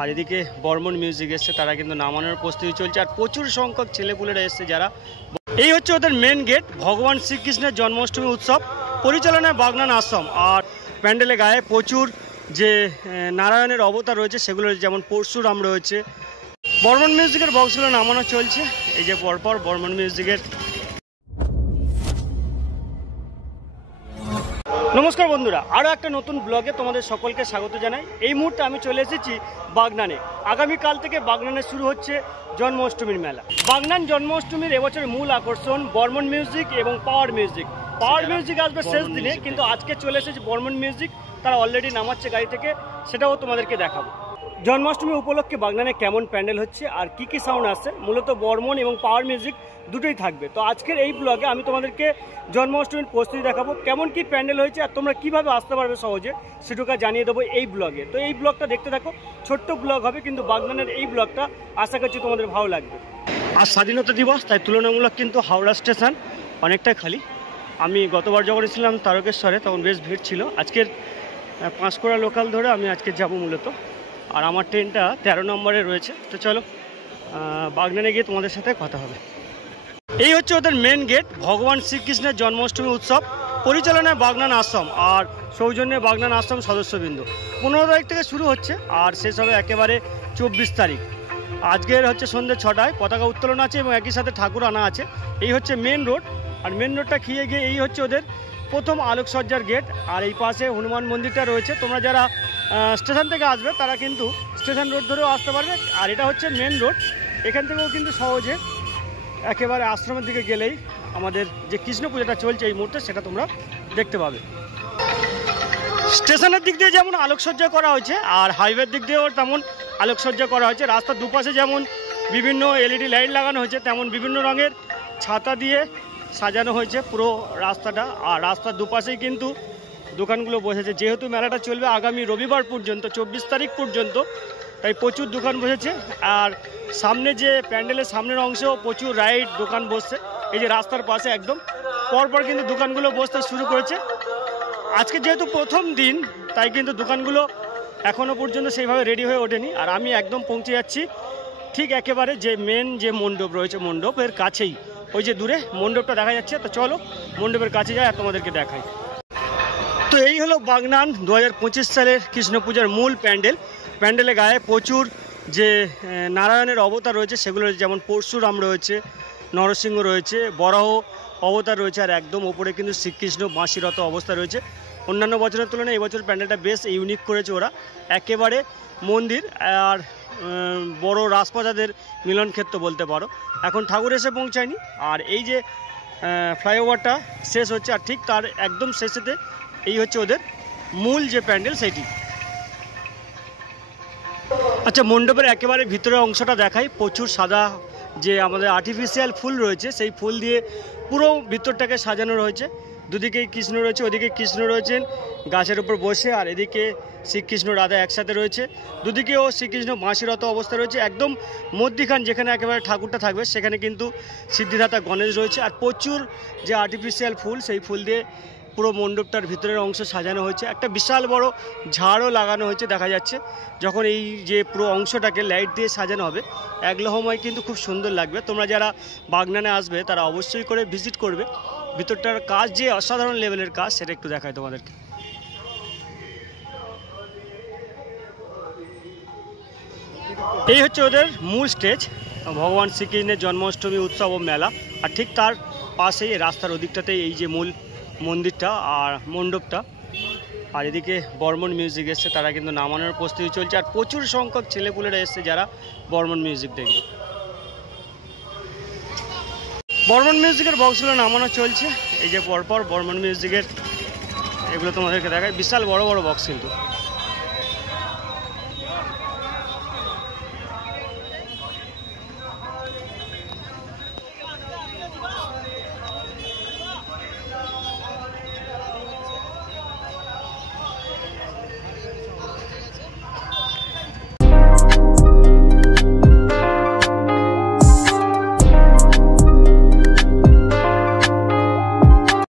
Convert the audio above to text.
আর এদিকে বর্মন মিউজিক এসছে, তারা কিন্তু নামানোর প্রস্তুতি চলছে। আর প্রচুর সংখ্যক ছেলেপুলেরা এসছে যারা। এই হচ্ছে ওদের মেন গেট, ভগবান শ্রীকৃষ্ণের জন্মাষ্টমী উৎসব পরিচালনায় বাগনান আশ্রম। আর প্যান্ডেলে গায়ে প্রচুর যে নারায়ণের অবতার রয়েছে সেগুলো, যেমন পরশুরাম রয়েছে। বর্মন মিউজিকের বক্সগুলো নামানো চলছে। এই যে পরপর বর্মন মিউজিকের। নমস্কার বন্ধুরা, আরও একটা নতুন ব্লগে তোমাদের সকলকে স্বাগত জানাই। এই মুহূর্তে আমি চলে এসেছি বাগনানে। আগামীকাল থেকে বাগনানে শুরু হচ্ছে জন্মাষ্টমীর মেলা। বাগনান জন্মাষ্টমীর এবছরের মূল আকর্ষণ বর্মন মিউজিক এবং পাওয়ার মিউজিক। পাওয়ার মিউজিক আসবে শেষ দিনে, কিন্তু আজকে চলে এসেছে বর্মন মিউজিক। তারা অলরেডি নামাচ্ছে গাড়ি থেকে, সেটাও তোমাদেরকে দেখাবো। জন্মাষ্টমী উপলক্ষে বাগনানে কেমন প্যান্ডেল হচ্ছে আর কি কি সাউন্ড আসছে, মূলত বর্মন এবং পাওয়ার মিউজিক দুটোই থাকবে। তো আজকের এই ব্লগে আমি তোমাদেরকে জন্মাষ্টমীর প্রস্তুতি দেখাবো, কেমন কি প্যান্ডেল হয়েছে আর তোমরা কিভাবে আসতে পারবে সহজে, সেটুকু জানিয়ে দেবো এই ব্লগে। তো এই ব্লগটা দেখতে থাকো, ছোট্ট ব্লগ হবে, কিন্তু বাগনানের এই ব্লগটা আশা করছি তোমাদের ভালো লাগবে। আর স্বাধীনতা দিবস, তাই তুলনামূলক কিন্তু হাওড়া স্টেশন অনেকটাই খালি। আমি গতবার যখন ছিলাম তারকেশ্বরে তখন বেশ ভিড় ছিল। আজকের পাঁশকুড়া লোকাল ধরে আমি আজকে যাব মূলত। আর আমার ট্রেনটা 13 নম্বরে রয়েছে। তো চলো বাগনানে গিয়ে তোমাদের সাথে কথা হবে। এই হচ্ছে ওদের মেন গেট, ভগবান শ্রীকৃষ্ণের জন্মাষ্টমী উৎসব পরিচালনায় বাগনান আশ্রম আর সৌজন্যে বাগনান আশ্রম সদস্যবৃন্দ। 15 তারিখ থেকে শুরু হচ্ছে আর শেষ হবে একেবারে 24 তারিখ। আজকের হচ্ছে সন্ধ্যে 6টায় পতাকা উত্তোলন আছে এবং একই সাথে ঠাকুর আনা আছে। এই হচ্ছে মেন রোড। আর মেন রোডটা খেয়ে গিয়ে এই হচ্ছে ওদের প্রথম আলোকসজ্জার গেট। আর এই পাশে হনুমান মন্দিরটা রয়েছে। তোমরা যারা স্টেশন থেকে আসবে তারা কিন্তু স্টেশন রোড ধরেও আসতে পারবে। আর এটা হচ্ছে মেন রোড, এখান থেকেও কিন্তু সহজে একেবারে আশ্রমের দিকে গেলেই আমাদের যে কৃষ্ণ পূজাটা চলছে এই মুহূর্তে সেটা তোমরা দেখতে পাবে। স্টেশনের দিক দিয়ে যেমন আলোকসজ্জা করা হয়েছে আর হাইওয়ের দিক দিয়েও তেমন আলোকসজ্জা করা হয়েছে। রাস্তার দুপাশে যেমন বিভিন্ন এলইডি লাইট লাগানো হয়েছে, তেমন বিভিন্ন রঙের ছাতা দিয়ে সাজানো হয়েছে পুরো রাস্তাটা। আর রাস্তার দুপাশেই কিন্তু দোকানগুলো বসেছে। যেহেতু মেলাটা চলবে আগামী রবিবার পর্যন্ত, 24 তারিখ পর্যন্ত, তাই প্রচুর দোকান বসেছে। আর সামনে যে প্যান্ডেলের সামনের অংশেও প্রচুর রাইড দোকান বসছে। এই যে রাস্তার পাশে একদম পরপর কিন্তু দোকানগুলো বসতে শুরু করেছে। আজকে যেহেতু প্রথম দিন তাই কিন্তু দোকানগুলো এখনও পর্যন্ত সেইভাবে রেডি হয়ে ওঠেনি। আর আমি একদম পৌঁছে যাচ্ছি ঠিক একেবারে যে মেন যে মণ্ডপ রয়েছে, মণ্ডপের কাছেই। ওই যে দূরে মণ্ডপটা দেখা যাচ্ছে। তো চলো মণ্ডপের কাছে যাই আর তোমাদেরকে দেখাই। তো এই হলো বাগনান 2025 সালের কৃষ্ণ পূজার মূল প্যান্ডেল। প্যান্ডেলে গায়ে প্রচুর যে নারায়ণের অবতার রয়েছে সেগুলো, যেমন পরশুরাম রয়েছে, নরসিংহ রয়েছে, বরাহ অবতার রয়েছে। আর একদম ওপরে কিন্তু শ্রীকৃষ্ণ বাঁশিরত অবস্থা রয়েছে। অন্যান্য বছরের তুলনায় এবছর প্যান্ডেলটা বেশ ইউনিক করেছে ওরা। একেবারে মন্দির আর বড় রাজপ্রসাদের মিলনক্ষেত্র বলতে পারো। এখন ঠাকুর এসে পৌঁছায়নি। আর এই যে ফ্লাইওভারটা শেষ হচ্ছে, আর ঠিক তার একদম শেষেতে এই হচ্ছে ওদের মূল যে প্যান্ডেল সেটি। আচ্ছা, মণ্ডপের একেবারে ভিতরের অংশটা দেখাই। প্রচুর সাদা যে আমাদের আর্টিফিশিয়াল ফুল রয়েছে সেই ফুল দিয়ে পুরো ভিতরটাকে সাজানো রয়েছে। দুদিকেই কৃষ্ণ রয়েছে, ওদিকে কৃষ্ণ রয়েছেন গাছের উপর বসে, আর এদিকে শ্রীকৃষ্ণ রাধা একসাথে রয়েছে। দুদিকেও শ্রীকৃষ্ণ বাঁশিরত অবস্থা রয়েছে। একদম মধ্যিখান যেখানে একেবারে ঠাকুরটা থাকবে সেখানে কিন্তু সিদ্ধিদাতা গণেশ রয়েছে। আর প্রচুর যে আর্টিফিশিয়াল ফুল সেই ফুল দিয়ে পুরো মণ্ডপটার ভিতরের অংশ সাজানো হয়েছে। একটা বিশাল বড় ঝাড়ও লাগানো হয়েছে দেখা যাচ্ছে। যখন এই যে পুরো অংশটাকে লাইট দিয়ে সাজানো হবে একলহময় কিন্তু খুব সুন্দর লাগবে। তোমরা যারা বাগনানে আসবে তারা অবশ্যই করে ভিজিট করবে। ভিতরটার কাজ যে অসাধারণ লেভেলের কাজ সেটা একটু দেখায় তোমাদেরকে। এই হচ্ছে ওদের মূল স্টেজ, ভগবান শ্রীকৃষ্ণের জন্মাষ্টমী উৎসব ও মেলা। আর ঠিক তার পাশেই রাস্তার ওদিকটাতেই এই যে মূল মন্দিরটা আর মণ্ডপটা। আর এদিকে বর্মন মিউজিক এসছে, তারা কিন্তু নামানোর প্রস্তুতি চলছে। আর প্রচুর সংখ্যক ছেলেপুলেরা এসছে যারা বর্মন মিউজিক দেখবে। বর্মন মিউজিকের বক্সগুলো নামানো চলছে। এই যে পরপর বর্মন মিউজিকের এগুলো তোমাদেরকে দেখায়। বিশাল বড় বড় বক্স কিন্তু।